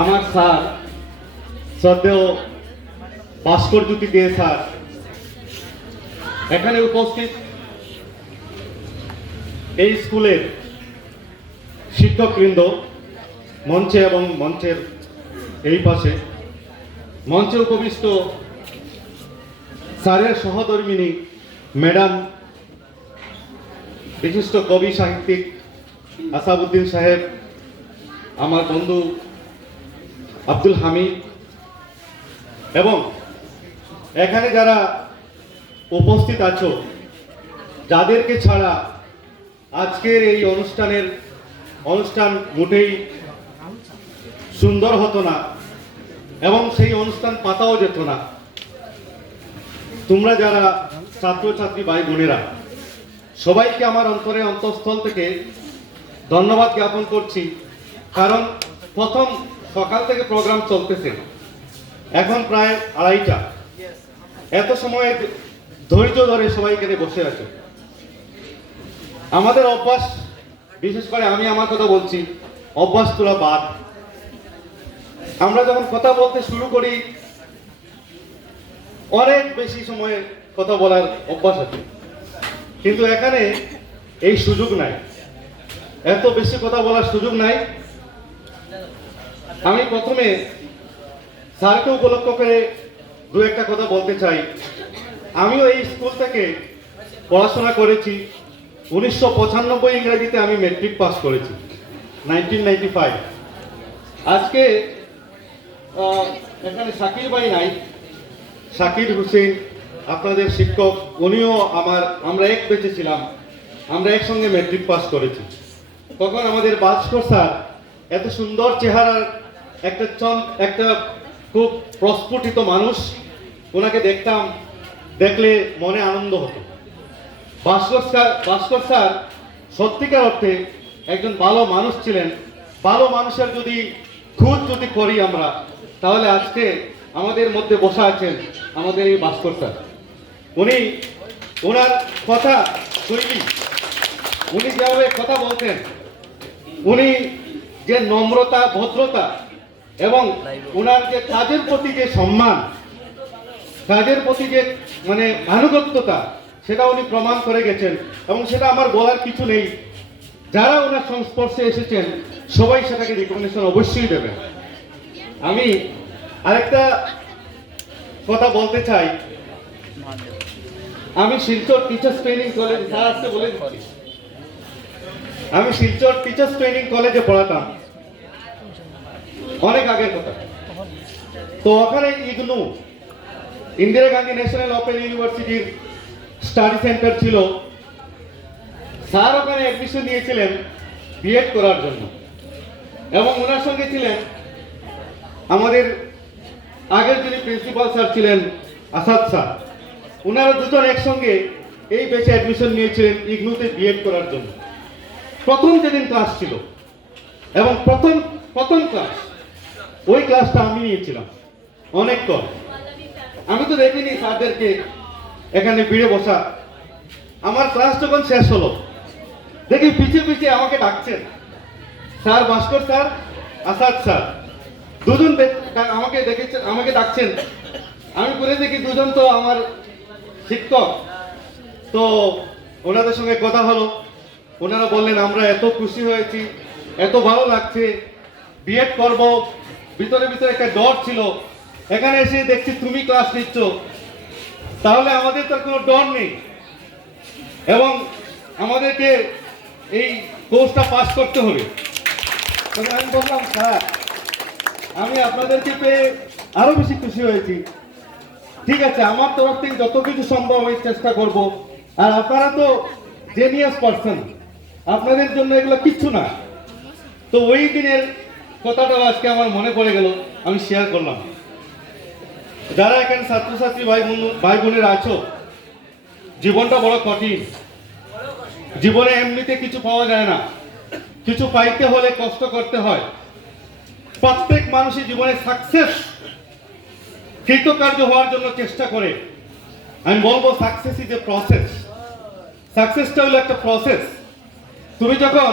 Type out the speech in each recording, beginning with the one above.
আমার স্যার শ্রদ্ধেয় ভাস্কর জ্যোতি দে স্যার, এখানে উপস্থিত এই স্কুলের শিক্ষকবৃন্দ, মঞ্চে এবং মঞ্চের এই পাশে, মঞ্চে উপবিষ্ট স্যারের সহধর্মিনী ম্যাডাম, বিশিষ্ট কবি সাহিত্যিক আসাদুদ্দিন সাহেব, আমার বন্ধু আব্দুল হামিদ, এবং এখানে যারা উপস্থিত আছো, যাদেরকে ছাড়া আজকের এই অনুষ্ঠান মোটেই সুন্দর হতো না এবং সেই অনুষ্ঠান পাতাও যেত না। তোমরা যারা ছাত্রছাত্রী ভাই বোনেরা, সবাইকে আমার অন্তঃস্থল থেকে ধন্যবাদ জ্ঞাপন করছি। কারণ প্রথম সকাল থেকে প্রোগ্রাম চলতেছে, এখন প্রায় 2:30টা। এত সময় ধৈর্য ধরে সবাই এখানে বসে আছে। আমাদের অভ্যাস, বিশেষ করে আমি আমার কথা বলছি, অভ্যাস তোলা বাদ। আমরা যখন কথা বলতে শুরু করি অনেক বেশি সময় কথা বলার অভ্যাস আছে, কিন্তু এখানে এই সুযোগ নাই, এত বেশি কথা বলার সুযোগ নাই। আমি প্রথমে স্যারকে উপলক্ষ করে দু একটা কথা বলতে চাই। আমিও এই স্কুল থেকে পড়াশোনা করেছি। 1995 ইংরেজিতে আমি মেট্রিক পাস করেছি, 1995। আজকে এখানে শাকির ভাই নাই, শাকির হোসেন আপনাদের শিক্ষক, উনিও আমরা এক বেঁচে ছিলাম, আমরা একসঙ্গে মেট্রিক পাস করেছি। তখন আমাদের ভাস্কর স্যার, এত সুন্দর চেহারার একটা খুব প্রস্ফুটিত মানুষ, ওনাকে দেখতাম, দেখলে মনে আনন্দ হতো। ভাস্কর স্যার সত্যিকার অর্থে একজন ভালো মানুষ ছিলেন। ভালো মানুষের খোঁজ যদি করি আমরা, তাহলে আজকে আমাদের মধ্যে বসা আছেন আমাদের এই ভাস্কর স্যার। ওনার কথা শৈলী, উনি যেভাবে কথা বলতেন, উনি যে নম্রতা, ভদ্রতা এবং ওনার যে কাজের প্রতি যে সম্মান, কাজের প্রতি যে আনুগত্যতা, সেটা উনি প্রমাণ করে গেছেন। এবং সেটা আমার বলার কিছু নেই, যারা ওনার সংস্পর্শে এসেছেন সবাই সেটাকে রিকগনিশন অবশ্যই দেবেন। আমি আরেকটা কথা বলতে চাই। আমি Silchar teachers training college, sir আসতে বলে দিচ্ছি, আমি শিলচর টিচার্স ট্রেনিং কলেজে পড়াতাম অনেক আগের কথা। তো ওখানে ইগনু, ইন্দিরা গান্ধী ন্যাশনাল ওপেন ইউনিভার্সিটির স্টাডি সেন্টার ছিল। স্যার ওখানে অ্যাডমিশন নিয়েছিলেন বিএড করার জন্য, এবং ওনার সঙ্গে ছিলেন আমাদের আগের যিনি প্রিন্সিপাল স্যার ছিলেন আসাদ স্যার। ওনারা দুজন একসঙ্গে এই বেচে অ্যাডমিশন নিয়েছিলেন ইগনুতে বিএড করার জন্য। প্রথম যেদিন ক্লাস ছিল, এবং প্রথম ক্লাস, ওই ক্লাসটা আমি নিয়েছিলাম অনেক কম। আমি তো দেখিনি স্যারদেরকে এখানে ভিড়ে বসা। আমার ক্লাস যখন শেষ হলো, দেখি পিছিয়ে আমাকে ডাকছেন স্যার, ভাস্কর স্যার, আসাদ স্যার, দুজন আমাকে ডাকছেন। আমি করে দেখি দুজন তো আমার শিক্ষক। তো ওনাদের সঙ্গে কথা হলো, ওনারা বললেন আমরা এত খুশি হয়েছি, এত ভালো লাগছে, বিএড করব। ভিতরে একটা ডর ছিল, এখানে এসে দেখছি তুমি ক্লাস নিচ্ছ, তাহলে আমাদের তো কোনো ডর নেই, এবং আমাদেরকে এই কোর্সটা পাস করতে হবে। আমি বললাম স্যার, আমি আপনাদেরকে পেয়ে আরো বেশি খুশি হয়েছি। ঠিক আছে, আমার তরফ থেকে যত কিছু সম্ভব আমি চেষ্টা করব। আর আপনারা তো জেনিয়াস পারসন, আপনাদের জন্য এগুলো কিচ্ছু না। তো ওই দিনের কথাটাও আজকে আমার মনে পড়ে গেল, আমি শেয়ার করলাম। যারা এখানে ছাত্রছাত্রী ভাই বোনেরা আছো, জীবনটা বড় কঠিন। জীবনে এমনিতে কিছু পাওয়া যায় না, কিছু পাইতে হলে কষ্ট করতে হয়। প্রত্যেক মানুষই জীবনে সাকসেস, কৃতকার্য হওয়ার জন্য চেষ্টা করে। আমি বলবো সাকসেস ইজ এ প্রসেস। সাকসেসটা হলো একটা প্রসেস। তুমি যখন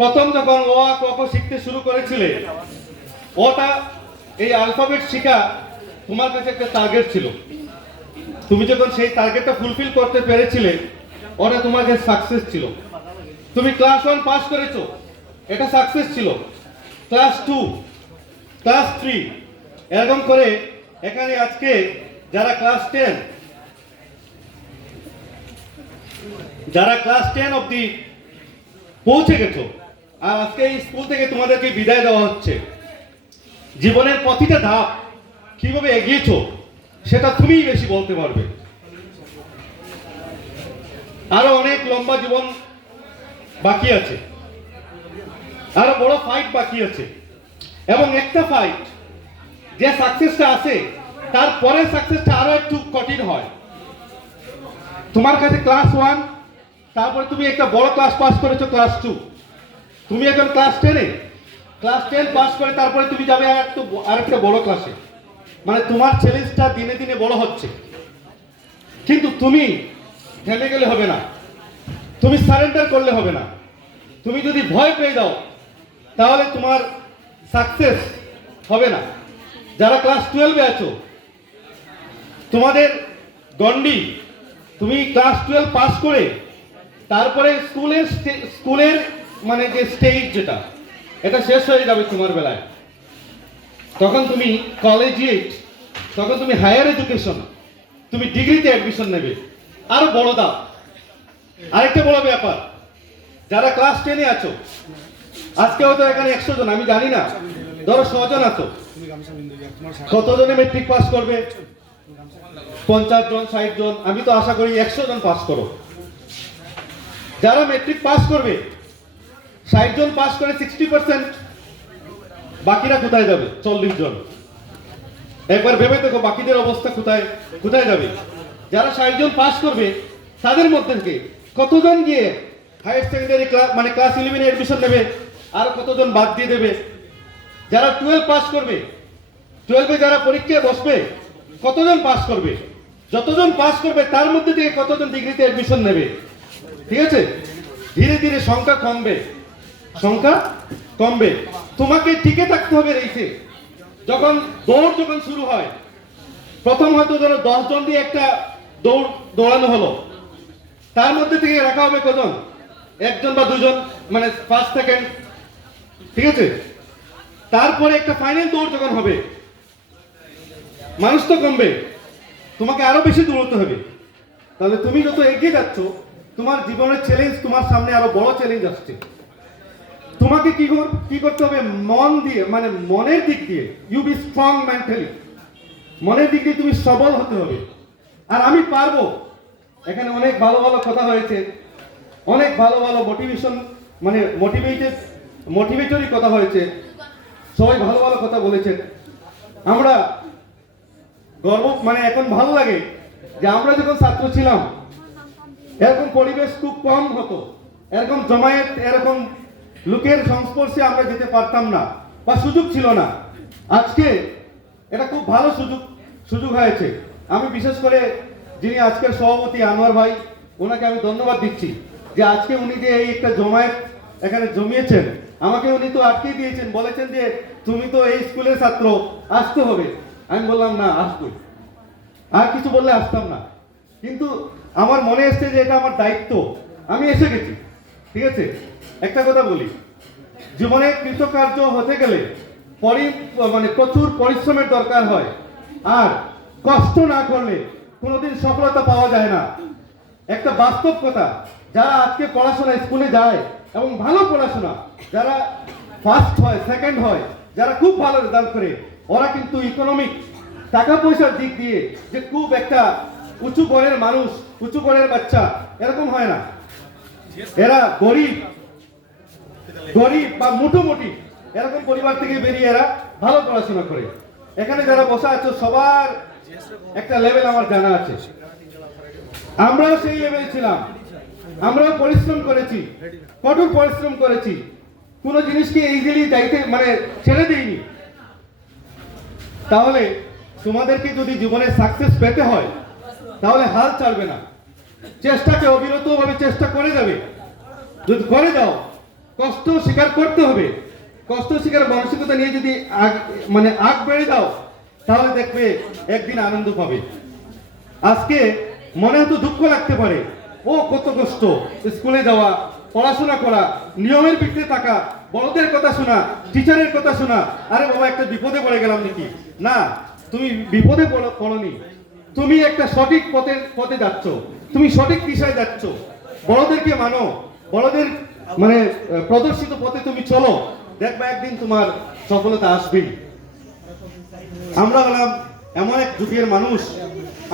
প্রথম ও আ ক খ শিখতে শুরু করেছিলে, ওটা এই অ্যালফাবেট শেখা তোমার কাছে একটা টার্গেট ছিল। তুমি যখন সেই টার্গেটটা ফুলফিল করতে পেরেছিলে, ওটা তোমার কাছে সাকসেস ছিল। তুমি ক্লাস 1 পাস করেছো, এটা সাকসেস ছিল। ক্লাস 2, ক্লাস 3, এরকম করে এখানে আজকে যারা ক্লাস 10 অবধি পৌঁছে গেছো, আর আজকে এই স্কুল থেকে তোমাদেরকে বিদায় দেওয়া হচ্ছে। জীবনের প্রতিটা ধাপ কিভাবে এগিয়েছো সেটা তুমিই বেশি বলতে পারবে। আরো অনেক লম্বা জীবন বাকি আছে, আরো বড় ফাইট বাকি আছে, এবং একটা ফাইট যে সাকসেসটা আছে তারপরে সাকসেসটা আরো একটু কঠিন হয়। তোমার কাছে ক্লাস 1, তারপরে তুমি একটা বড় ক্লাস পাস করেছো ক্লাস 2, তুমি এখন ক্লাস 10 পাস করে তারপরে তুমি যাবে আরেকটা বড় ক্লাসে। মানে তোমার চ্যালেঞ্জটা দিনে দিনে বড় হচ্ছে, কিন্তু তুমি থেমে গেলে হবে না, তুমি সারেন্ডার করলে হবে না। তুমি যদি ভয় পেয়ে যাও তাহলে তোমার সাকসেস হবে না। যারা ক্লাস 12-এ আছো, তোমাদের গন্ডি তুমি ক্লাস 12 পাস করে তারপরে স্কুলের মানে যে স্টেজ যেটা, এটা শেষ হয়ে যাবে তোমার বেলায়। তখন তুমি কলেজিয়েট, তখন তুমি হায়ার এডুকেশন, তুমি ডিগ্রিতে অ্যাডমিশন নেবে, আরো বড় দাও। আরেকটা বড় ব্যাপার, যারা ক্লাস 10-এ আছো, আজকে হয়তো এখানে 100 জন, আমি জানি না, ধরো 100 জন আছো, কতজনে মেট্রিক পাস করবে? 50 জন, 60 জন, আমি তো আশা করি 100 জন পাস করো। যারা মেট্রিক পাস করবে, 60 জন পাস করে 60%, বাকিরা কোথায় যাবে? 40 জন। একবার ভেবে দেখো বাকিদের অবস্থা কোথায় কোথায় যাবে। যারা 60 জন পাস করবে তাদের মধ্যে থেকে কতজন গিয়ে হায়ার সেকেন্ডারি ক্লাস মানে ক্লাস 11-এ অ্যাডমিশন নেবে, আর কতজন বাদ দিয়ে দেবে? যারা 12 পাস করবে, 12-এ যারা পরীক্ষায় বসবে, কতজন পাস করবে? যতজন পাস করবে তার মধ্যে থেকে কতজন ডিগ্রিতে অ্যাডমিশন নেবে? ঠিক আছে, ধীরে ধীরে সংখ্যা কমবে। তোমাকে টিকে থাকতে হবে রেসে। যখন দৌড় শুরু হয়, প্রথম হয়তো ধরো 10 জন দিয়ে একটা দৌড়ানো হলো, তার মধ্যে থেকে রাখা হবে কজন? 1 জন বা 2 জন, মানে ফার্স্ট সেকেন্ড। ঠিক আছে, তারপরে একটা ফাইনাল দৌড় যখন হবে, মানুষ তো কমবে, তোমাকে আরো বেশি দৌড়তে হবে। তাহলে তুমি যত এগিয়ে যাচ্ছ, তোমার জীবনের চ্যালেঞ্জ, তোমার সামনে আরো বড় চ্যালেঞ্জ আসছে। তোমাকে কি করতে হবে? মন দিয়ে, মানে মনের দিক দিয়ে, ইউ বি স্ট্রং মেন্টালি, মনের দিক দিয়ে তুমি সবল হতে হবে। আর আমি পারবো। এখানে অনেক ভালো ভালো কথা হয়েছে, অনেক ভালো ভালো মোটিভেশন, মানে মোটিভেটরি কথা হয়েছে, সবাই ভালো ভালো কথা বলেছেন। আমরা গর্ব, মানে এখন ভালো লাগে যে আমরা যখন ছাত্র ছিলাম, এরকম পরিবেশ খুব কম হতো, এরকম জমায়েত, এরকম লোকের সংস্পর্শে আমরা যেতে পারতাম না, বা সুযোগ ছিল না। আজকে এটা খুব ভালো সুযোগ হয়েছে। আমি বিশেষ করে যিনি আজকের সভাপতি আনোয়ার ভাই, ওনাকে আমি ধন্যবাদ দিচ্ছি যে আজকে উনি যে এই একটা জমায়েত এখানে জমিয়েছেন। আমাকে উনি তো আটকে দিয়েছেন, বলেছেন যে তুমি তো এই স্কুলের ছাত্র, আসতে হবে। আমি বললাম না, আসবো, আর কিছু বললে আসতাম না। কিন্তু আমার মনে এসছে যে এটা আমার দায়িত্ব, আমি এসে গেছি। ঠিক আছে, একটা কথা বলি, জীবনে কৃতকার্য হতে গেলে মানে প্রচুর পরিশ্রমের দরকার হয়, আর কষ্ট না করলে কোনোদিন সফলতা পাওয়া যায় না। একটা বাস্তব কথা, যারা আজকে পড়াশোনা স্কুলে যায় এবং ভালো পড়াশোনা, যারা ফার্স্ট হয়, সেকেন্ড হয়, যারা খুব ভালো রেজাল্ট করে, ওরা কিন্তু ইকোনমিক, টাকা পয়সার দিক দিয়ে যে খুব একটা উঁচু গড়ের মানুষ, উঁচু গড়ের বাচ্চা, এরকম হয় না। এরা গরিব বা মোটামুটি এরকম পরিবার থেকে বেরিয়ে এরা ভালো পড়াশোনা করে। এখানে যারা বসা আছো সবার একটা লেভেল আমার জানা আছে, আমরাও সেই লেভেলে ছিলাম, আমরাও পরিশ্রম করেছি, কঠোর পরিশ্রম করেছি, কোনো জিনিসকে ইজিলি যাইতে মানে ছেড়ে দিইনি। তাহলে তোমাদেরকে যদি জীবনে সাকসেস পেতে হয়, তাহলে হাল ছাড়বে না, চেষ্টাকে অবিরতভাবে চেষ্টা করে যাবে। যদি করে যাও, কষ্ট স্বীকার করতে হবে, কষ্ট স্বীকার মানসিকতা নিয়ে যদি আগ বেড়ে দাও, তাহলে দেখবে একদিন আনন্দ পাবে। আজকে মনে হয়তো দুঃখ লাগতে পারে, ও কত কষ্ট, স্কুলে যাওয়া, পড়াশোনা করা, নিয়মের পিঠে থাকা, বড়দের কথা শোনা, টিচারের কথা শোনা। আরে বাবা, একটা বিপদে পড়ে গেলাম নাকি? না, তুমি বিপদে পড়নি, তুমি একটা সঠিক পথে যাচ্ছ, তুমি সঠিক দিশায় যাচ্ছ। বড়দেরকে মানো, বড়দের প্রদর্শিত পথে তুমি চলো, দেখবা একদিন তোমার সফলতা আসবেই। আমরা হলাম এমন এক যুগের মানুষ,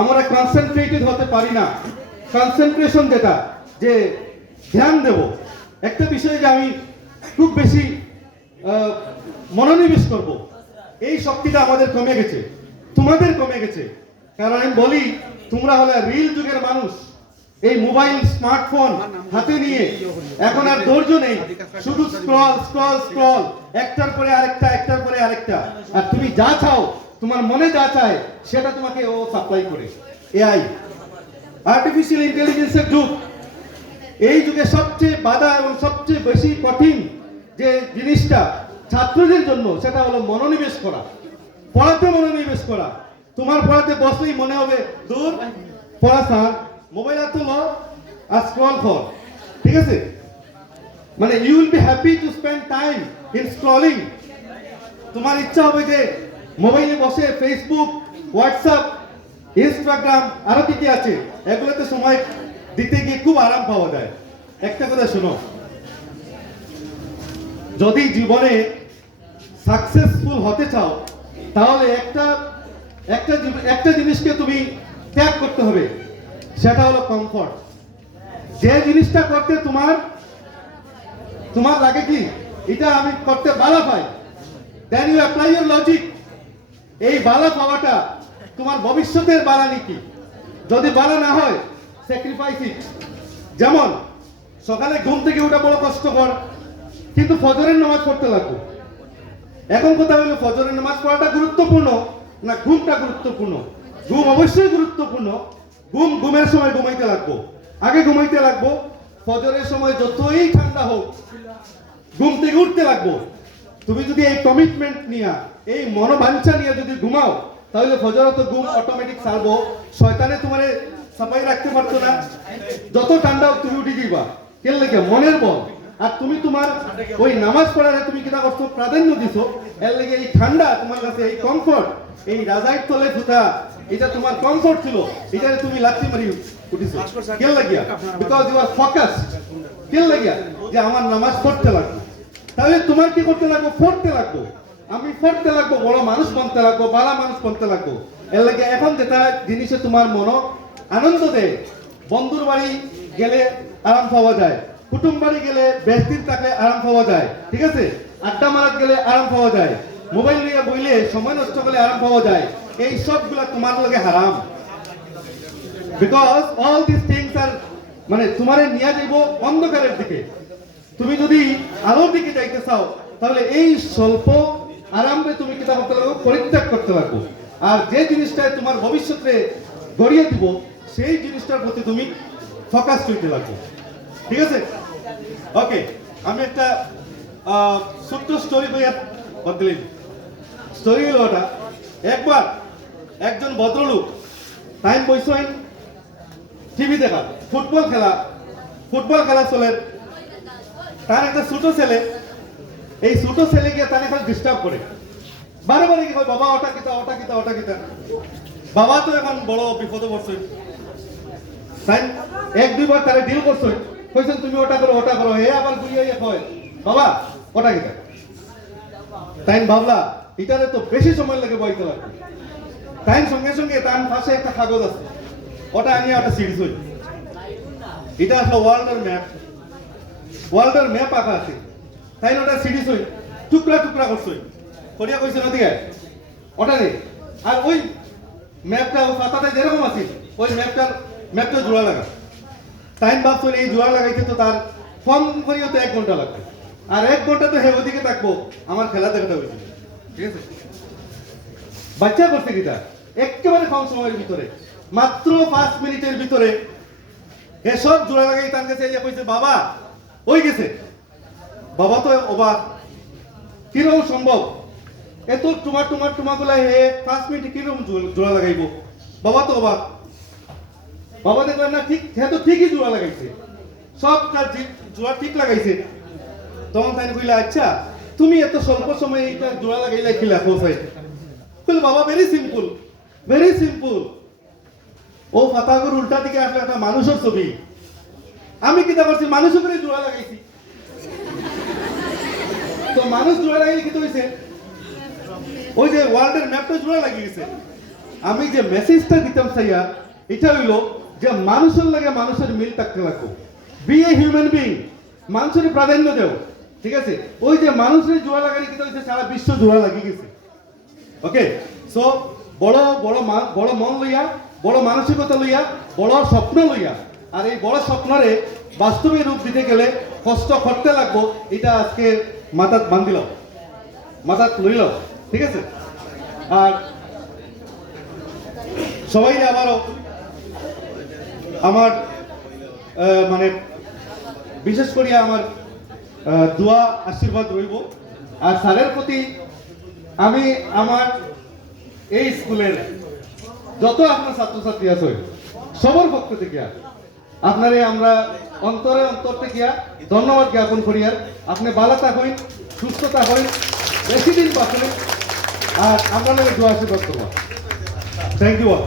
আমরা কনসেন্ট্রেটেড হতে পারি না। কনসেন্ট্রেশন যেটা, যে ধ্যান দেব একটা বিষয়ে, যে আমি খুব বেশি মনোনিবেশ করব, এই শক্তিটা আমাদের কমে গেছে, তোমাদের কমে গেছে। কারণ আমি বলি, তোমরা হলে রিল যুগের মানুষ। এই মোবাইল স্মার্টফোন হাতে নিয়ে এখন আর ধৈর্য নেই, শুধু স্ক্রল স্ক্রল স্ক্রল, একটার পরে আরেকটা, একটার পরে আরেকটা। আর তুমি যা চাও, তোমার মনে যা চায়, সেটা তোমাকে ও সাপ্লাই করে। এআই, আর্টিফিশিয়াল ইন্টেলিজেন্সের যুগ। এই যুগে সবচেয়ে বাধা এবং সবচেয়ে বেশি কঠিন যে জিনিসটা ছাত্রদের জন্য, সেটা হলো মনোনিবেশ করা, পড়াতে মনোনিবেশ করা। তোমার পড়াতে বসলেই মনে হবে দূর পড়া স্যার, মোবাইল আর তুলো আর স্ক্রল কর, ঠিক আছে? You will be happy to spend time in scrolling. তোমার ইচ্ছা হবে যে মোবাইলে বসে ফেসবুক, হোয়াটসঅ্যাপ, ইনস্টাগ্রাম, আরো কি কি আছে, এগুলোতে সময় দিতে গিয়ে খুব আরাম পাওয়া যায়। একটা কথা শোনো, যদি জীবনে সাকসেসফুল হতে চাও, তাহলে একটা জিনিসকে তুমি ত্যাগ করতে হবে, সেটা হলো কমফর্ট। যে জিনিসটা করতে তোমার লাগে কি, এটা আমি করতে ভালো পাই, then you apply your logic. এই ভালো পাওয়াটা তোমার ভবিষ্যতের বালা নীতি। যদি ভালো না হয়, স্যাক্রিফাইস ইট। যেমন সকালে ঘুম থেকে ওঠা বড় কষ্টকর, কিন্তু ফজরের নামাজ পড়তে লাগবে। এখন কথা হলো, ফজরের নামাজ পড়াটা গুরুত্বপূর্ণ না ঘুমটা গুরুত্বপূর্ণ? ঘুম অবশ্যই গুরুত্বপূর্ণ। ঘুমের সময় ঘুমাইতে লাগবো, আগে ঘুমাইতে লাগবো। ফজরের সময় যতই ঠান্ডা হোক, ঘুম থেকে উঠতে লাগবো। তুমি যদি এই কমিটমেন্ট নিয়ে, এই মনোবাঞ্ছা নিয়ে যদি ঘুমাও, তাহলে ফজর তো ঘুম অটোমেটিক ছাড়বো। শয়তানে তোমারে সাফাই রাখতে পারতো না, যত ঠান্ডা হোক তুমি উঠে দিবা। কেন লেগে? মনের বল। আর তুমি তোমার ওই নামাজ পড়ারে তুমি কিনা করছো, প্রাধান্য দিছো। এর লেগে এই ঠান্ডা তোমার কাছে, এই কমফর্ট, এই রাজাইর তলে ফুটা, এটা তোমার কমফর্ট ছিল, এটা তুমি লাথি মারি উঠিছো। কেন লাগিয়া? Because you are focused. কেন লাগিয়া? যে আমার নামাজ পড়তে লাগবে। তাহলে তোমার কি করতে লাগবো? পড়তে লাগবো। আমি পড়তে লাগবো, বড় মানুষ বনতে লাগবো, বালা মানুষ বনতে লাগবো। এর লাগে এখন যেটা জিনিসে তোমার মন আনন্দ দেয়, বন্ধুর বাড়ি গেলে আরাম পাওয়া যায়, কুটুম বাড়ি গেলে বেশ দিন থাকলে আরাম পাওয়া যায়, ঠিক আছে? আড্ডা মারাত গেলে আরাম পাওয়া যায়, মোবাইল নিয়ে বইলে সময় নষ্ট করলে আরাম পাওয়া যায়। এই সবগুলা তোমার লগে হারাম। Because all this things are তোমারে নিয়ে যাইব অন্ধকারের দিকে। তুমি যদি আলোর দিকে যাইতে চাও, তাহলে এই স্বল্প আরামে তুমি কিতা করতে লাগবো? পরিত্যাগ করতে লাগবো। আর যে জিনিসটায় তোমার ভবিষ্যতে গড়িয়ে দিব, সেই জিনিসটার প্রতি তুমি ফোকাস করতে লাগবে, ঠিক আছে? ওকে, আমি একটা ছোট্ট স্টোরি বই বদলিন। স্টোরি হলো ওটা, একবার একজন ভদ্রলোক টাইম বইছেন টিভি দেখা, ফুটবল খেলা চলে। তার একটা ছোট ছেলে, এই ছোট ছেলে গিয়ে তাকে খালি ডিস্টার্ব করে, বারে বারে কি কয়, বাবা ওটা কিতা, ওটা কিতা, ওটা কিতা। বাবা তো এখন বড় বিপদে পড়ছে। তাই এক দুইবার তারা ডিল করছে, কইছেন তুমি ওটা করো, ওটা করো। হে আবার বুঝিয়ে কয়, বাবা ওটা কিতা। তাই ভাবলা এটারে তো বেশি সময় লাগে বইতে লাগবে। তাই সঙ্গে সঙ্গে তার পাশে একটা কাগজ আছে, ওটা আনিয়ে একটা সিরিজ হই। এটা আসলে ওয়ার্ল্ডের ম্যাপ আঁকা আছে। তাই ওটা সিরিজ হই, টুকরা টুকরা করছে, করিয়া কইছে নদিকে ওটা নেই। আর ওই ম্যাপটা পাতাটা যেরকম আছে, ওই ম্যাপটা জোড়া লাগা। তাই ভাবছিল এই জোড়া লাগাইতে তো তার কম করিও তো 1 ঘন্টা লাগবে। আর 1 ঘন্টা তো হে ওদিকে থাকবো, আমার খেলা দেখাতে হয়েছিল, ঠিক আছে? বাচ্চা করছে কিটা একেবারে কম সময়ের ভিতরে, মাত্র 5 মিনিটের ভিতরে এসব জোড়া লাগাই তার কাছে কইছে, বাবা ওই গেছে। বাবা তো অবাক, কিরকম সম্ভব এত টুমা হে 5 মিনিট কিরকম জোড়া লাগাইব বাবা তো অবাক বাবা দেখলেন না ঠিক হ্যাঁ তো ঠিকই জোড়া লাগাইছে সব তার জোড়া ঠিক লাগাইছে তখন তাই কইলা আচ্ছা তুমি এত স্বল্প সময়ে এইটা জোড়া লাগাইলা কি লেখো সাই বলে বাবা ভেরি সিম্পল ও ফাতাগর উল্টা দিকে আসলে একটা মানুষের ছবি আমি কিতা করছি মানুষের উপরে জোড়া লাগাইছি তো মানুষ জোড়া লাগাইলে কি হইছে ওই যে ওয়ার্ল্ডের ম্যাপটা জোড়া লাগিয়েছে আমি যে মেসেজটা দিতাম সাইয়া এটা হইলো যে মানুষের লাগে মানুষের মিল থাকতে লাগবো বি এ হিউম্যান বিং মানুষের প্রাধান্য দেও ঠিক আছে ওই যে মানুষের জোড়া লাগালে কি হইছে সারা বিশ্ব জোড়া লাগিয়ে গেছে ওকে সো বড় মন লইয়া বড় মানসিকতা লইয়া বড় স্বপ্ন লইয়া আর এই বড় স্বপ্নরে বাস্তবে রূপ দিতে গেলে কষ্ট করতে লাগবো এটা আজকে মাথাত বান্ধিলাম মাথাত লইলাম ঠিক আছে আর সবাই আবারও আমার মানে বিশেষ করে আমার দোয়া আশীর্বাদ রইব আর স্যারের প্রতি আমি আমার এই স্কুলের যত আপনার ছাত্রছাত্রী আছে সবার পক্ষ থেকে আপনারে আমরা অন্তর থেকে ধন্যবাদ জ্ঞাপন করি আর আপনি ভালো থাকুন সুস্থ থাকুন বেশি দিন বাঁচুন আর আপনার দোয়া আশীর্বাদ করব থ্যাংক ইউ অল